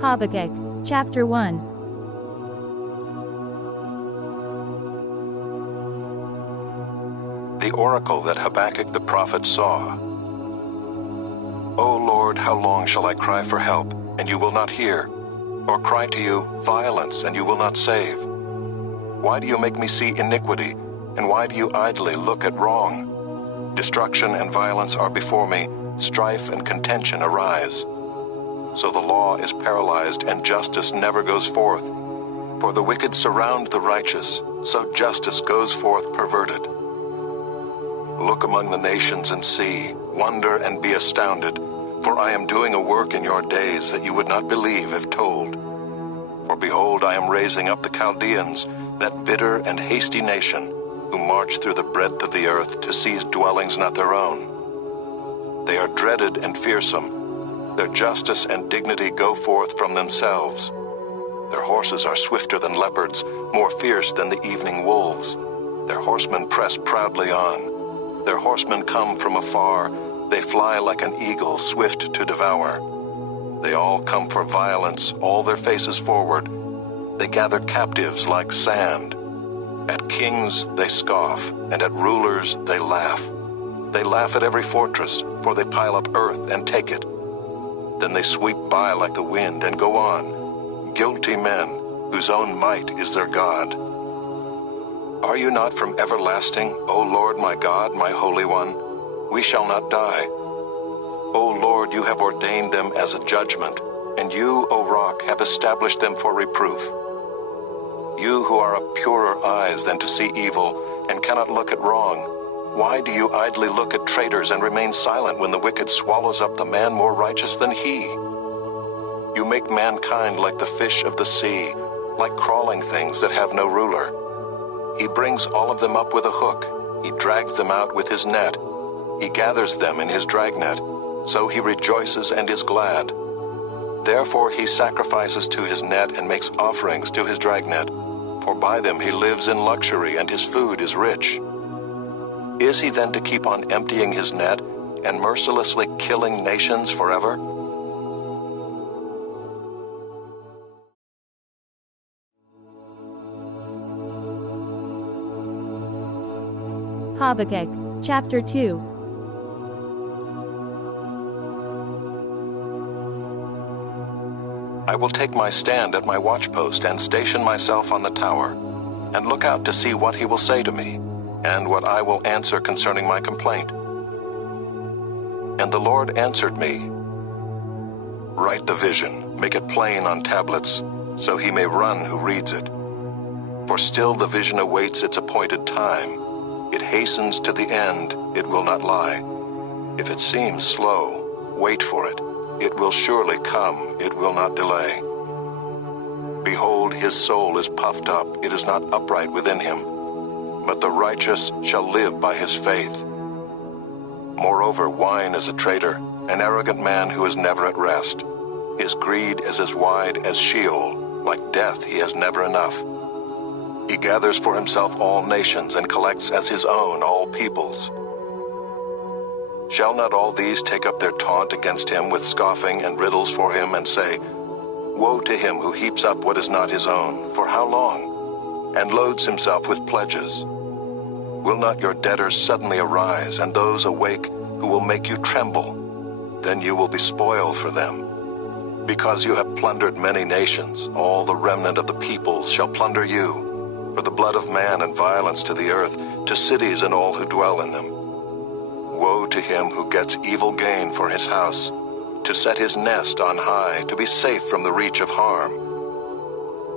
Habakkuk Chapter 1. The oracle that Habakkuk the prophet saw. O Lord, how long shall I cry for help, and you will not hear? Or cry to you, violence, and you will not save? Why do you make me see iniquity, and why do you idly look at wrong? Destruction and violence are before me, strife and contention arise. So the law is paralyzed, and justice never goes forth. For the wicked surround the righteous, so justice goes forth perverted. Look among the nations and see, wonder and be astounded, for I am doing a work in your days that you would not believe if told. For behold, I am raising up the Chaldeans, that bitter and hasty nation, who march through the breadth of the earth to seize dwellings not their own. They are dreaded and fearsome. Their justice and dignity go forth from themselves. Their horses are swifter than leopards, more fierce than the evening wolves. Their horsemen press proudly on. Their horsemen come from afar. They fly like an eagle, swift to devour. They all come for violence, all their faces forward. They gather captives like sand. At kings they scoff, and at rulers they laugh. They laugh at every fortress, for they pile up earth and take it. Then they sweep by like the wind and go on, guilty men, whose own might is their God. Are you not from everlasting, O Lord my God, my Holy One? We shall not die. O Lord, you have ordained them as a judgment, and you, O Rock, have established them for reproof. You who are of purer eyes than to see evil, and cannot look at wrong, why do you idly look at traitors and remain silent when the wicked swallows up the man more righteous than he? You make mankind like the fish of the sea, like crawling things that have no ruler. He brings all of them up with a hook. He drags them out with his net. He gathers them in his dragnet. So he rejoices and is glad. Therefore he sacrifices to his net and makes offerings to his dragnet. For by them he lives in luxury, and his food is rich. Is he then to keep on emptying his net and mercilessly killing nations forever? Habakkuk Chapter 2. I will take my stand at my watchpost and station myself on the tower, and look out to see what he will say to me, and what I will answer concerning my complaint. And the Lord answered me, Write the vision, make it plain on tablets, so he may run who reads it. For still the vision awaits its appointed time. It hastens to the end, it will not lie. If it seems slow, wait for it. It will surely come, it will not delay. Behold, his soul is puffed up, it is not upright within him. But the righteous shall live by his faith. Moreover, wine is a traitor, an arrogant man who is never at rest. His greed is as wide as Sheol, like death he has never enough. He gathers for himself all nations and collects as his own all peoples. Shall not all these take up their taunt against him with scoffing and riddles for him, and say, Woe to him who heaps up what is not his own, for how long? And loads himself with pledges. Will not your debtors suddenly arise, and those awake who will make you tremble? Then you will be spoil for them. Because you have plundered many nations, all the remnant of the peoples shall plunder you. For the blood of man and violence to the earth, to cities and all who dwell in them. Woe to him who gets evil gain for his house, to set his nest on high, to be safe from the reach of harm.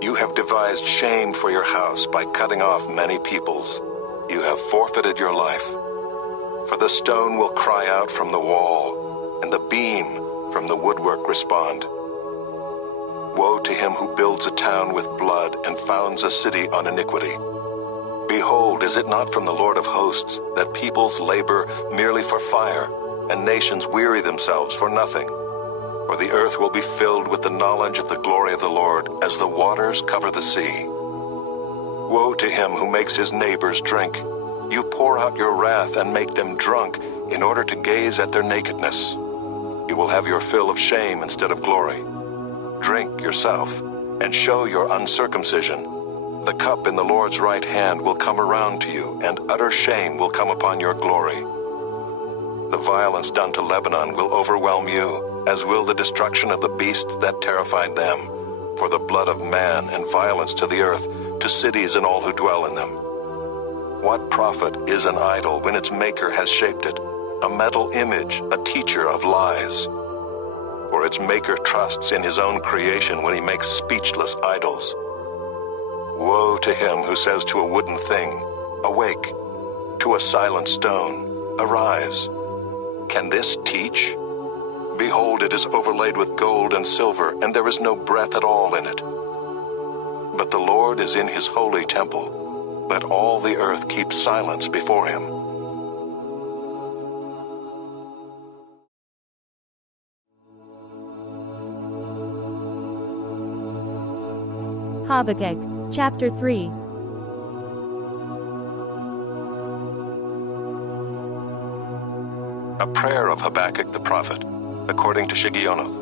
You have devised shame for your house by cutting off many peoples. You have forfeited your life. For the stone will cry out from the wall, and the beam from the woodwork respond. Woe to him who builds a town with blood and founds a city on iniquity. Behold, is it not from the Lord of hosts that peoples labor merely for fire, and nations weary themselves for nothing? For the earth will be filled with the knowledge of the glory of the Lord, as the waters cover the sea. Woe to him who makes his neighbors drink. You pour out your wrath and make them drunk, in order to gaze at their nakedness. You will have your fill of shame instead of glory. drink yourself, and show your uncircumcision. The cup in the Lord's right hand will come around to you, and utter shame will come upon your glory. The violence done to Lebanon will overwhelm you, as will the destruction of the beasts that terrified them, for the blood of man and violence to the earth, to cities and all who dwell in them. What profit is an idol when its maker has shaped it, a metal image, a teacher of lies? For its maker trusts in his own creation when he makes speechless idols. Woe to him who says to a wooden thing, "Awake," to a silent stone, "Arise." Can this teach? Behold, it is overlaid with gold and silver, and there is no breath at all in it. But the Lord is in his holy temple. Let all the earth keep silence before him. Habakkuk Chapter 3. A prayer of Habakkuk the prophet, according to Shigionoth.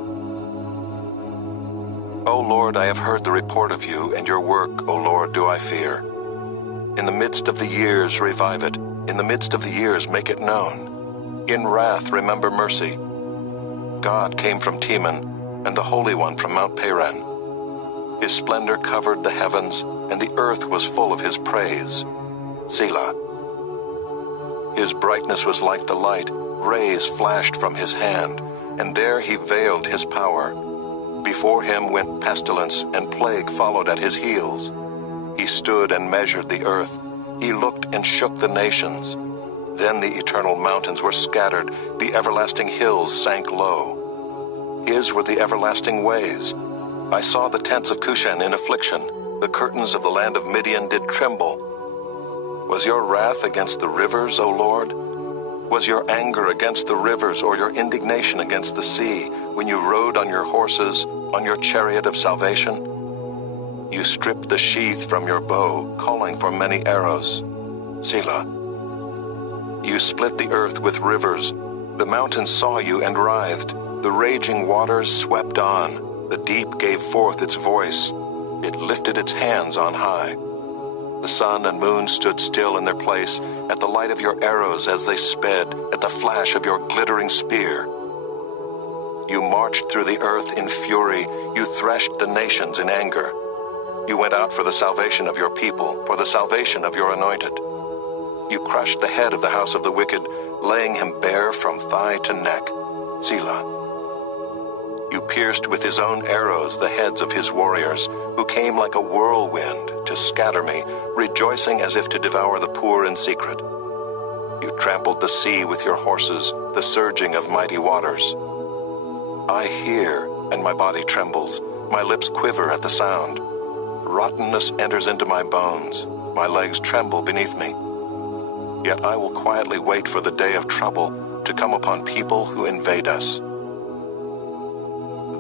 O Lord, I have heard the report of you, and your work, O Lord, do I fear. In the midst of the years revive it, in the midst of the years make it known. In wrath remember mercy. God came from Teman, and the Holy One from Mount Paran. His splendor covered the heavens, and the earth was full of his praise. Selah. His brightness was like the light, rays flashed from his hand, and there he veiled his power. Before him went pestilence, and plague followed at his heels. He stood and measured the earth. He looked and shook the nations. Then the eternal mountains were scattered, the everlasting hills sank low. His were the everlasting ways. I saw the tents of Cushan in affliction. The curtains of the land of Midian did tremble. Was your wrath against the rivers, O Lord? Was your anger against the rivers, or your indignation against the sea, when you rode on your horses, on your chariot of salvation? You stripped the sheath from your bow, calling for many arrows. Selah. You split the earth with rivers. The mountains saw you and writhed. The raging waters swept on. The deep gave forth its voice. It lifted its hands on high. The sun and moon stood still in their place, at the light of your arrows as they sped, at the flash of your glittering spear. You marched through the earth in fury. You threshed the nations in anger. You went out for the salvation of your people, for the salvation of your anointed. You crushed the head of the house of the wicked, laying him bare from thigh to neck. Selah. You pierced with his own arrows the heads of his warriors, who came like a whirlwind to scatter me, rejoicing as if to devour the poor in secret. You trampled the sea with your horses, the surging of mighty waters. I hear, and my body trembles. My lips quiver at the sound. Rottenness enters into my bones. My legs tremble beneath me. Yet I will quietly wait for the day of trouble to come upon people who invade us.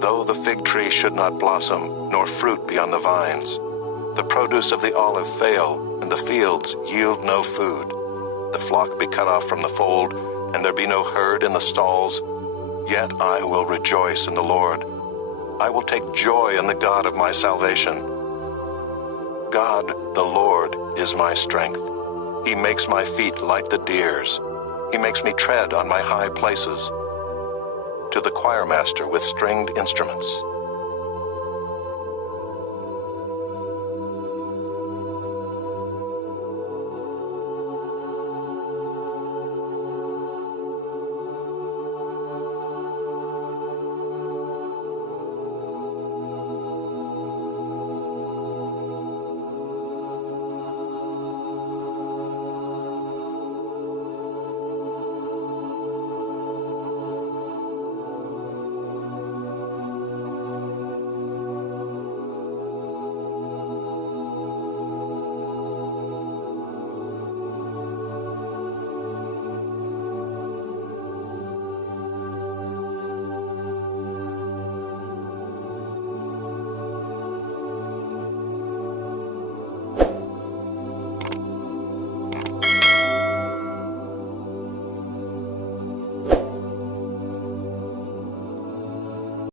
Though the fig tree should not blossom, nor fruit be on the vines, the produce of the olive fail, and the fields yield no food, the flock be cut off from the fold, and there be no herd in the stalls, yet I will rejoice in the Lord. I will take joy in the God of my salvation. God, the Lord, is my strength. He makes my feet like the deer's. He makes me tread on my high places. To the choirmaster with stringed instruments,